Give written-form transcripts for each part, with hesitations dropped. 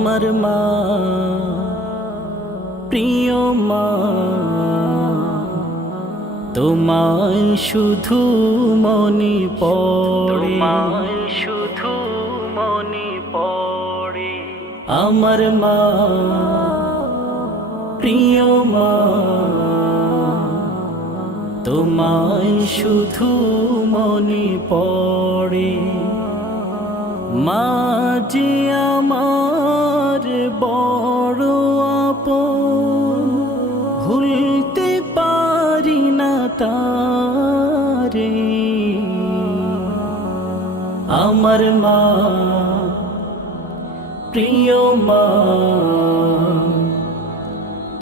আমার মা প্রিয় মা, তোমায় শুধু মনে পড়ে, শুধু মনে পড়ে। আমার মা প্রিয় মা, তোমায় শুধু মনে পড়ে। মা যে আমার বড় আপন, ভুলতে পারি না তারে। আমার মা প্রিয় মা,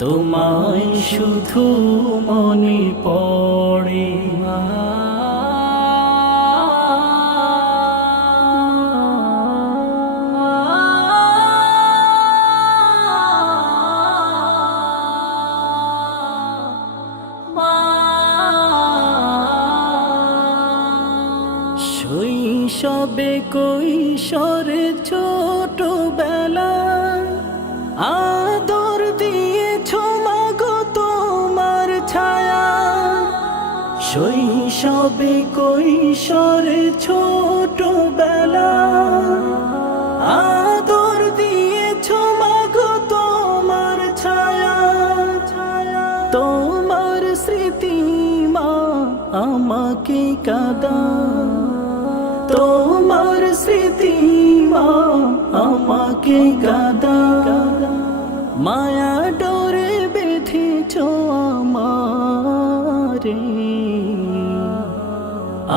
তোমায় শুধু মনে পড়ে। শৈশবে কৈশোরে ছোটবেলায় আদর দিয়েছ মাগো তোমার ছায়া। শৈশবে কৈশোরে ছোটবেলায় আদর দিয়েছ মাগো তোমার ছায়া। তোমার স্মৃতি মা আমাকে কাঁদায়, তোমার স্মৃতি মা আমাকে কাঁদায়। মায়া ডোরে বেঁধেছ আমারে।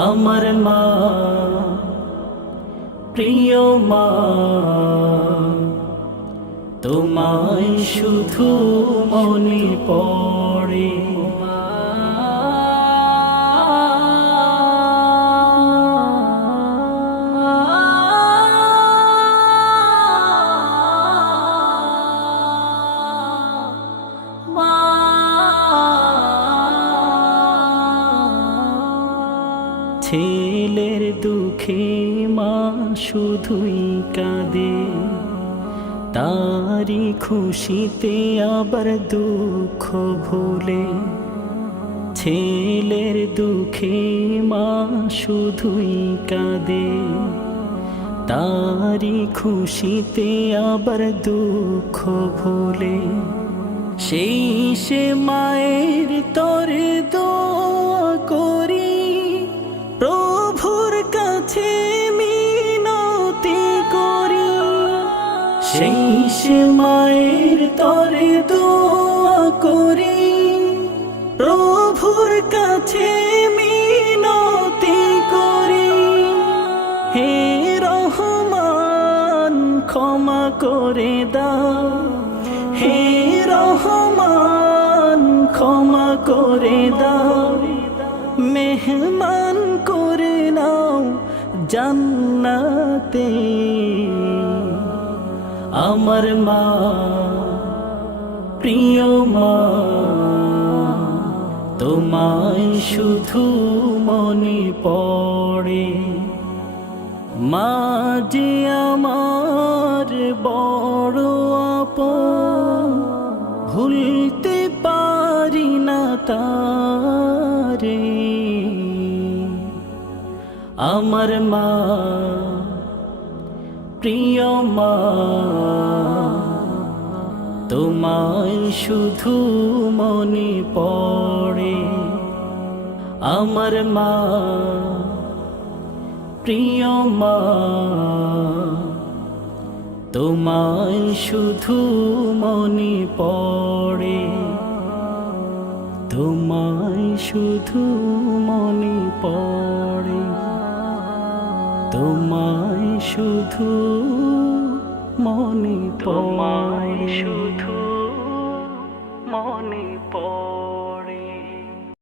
আমার মা প্রিয় মা, তোমায় শুধু মনে পড়ে। ছেলের দুঃখে মা শুধুই কাঁদে, তারি খুশিতে আবার দুঃখ ভুলে। ছেলের দুঃখে মা শুধুই কাঁদে, তারি খুশিতে আবার দুঃখ ভুলে। সেই সে মায়ের তরে দোয়া করি, প্রভুর কাছে মিনতি করি। সেই সে মায়ের তরে দোয়া করি, প্রভুর কাছে মিনতি করি। হে রহমান ক্ষমা করে দাও, হে রহমান ক্ষমা করে দাও। মেহমান করে নাও জান্নাতে। আমার মা প্রিয় মা, তোমায় শুধু মনে পড়ে। মা যে আমার বড় আপন, ভুলতে পারি না তারে। আমার মা প্রিয় মা, তোমায় শুধু মনে পড়ে। আমার মা প্রিয় মা, তোমায় শুধু মনে পড়ে। তোমায় শুধু মনে পড়ে, তোমায় শুধু মনে পড়ে, শুধু মনে পড়ে।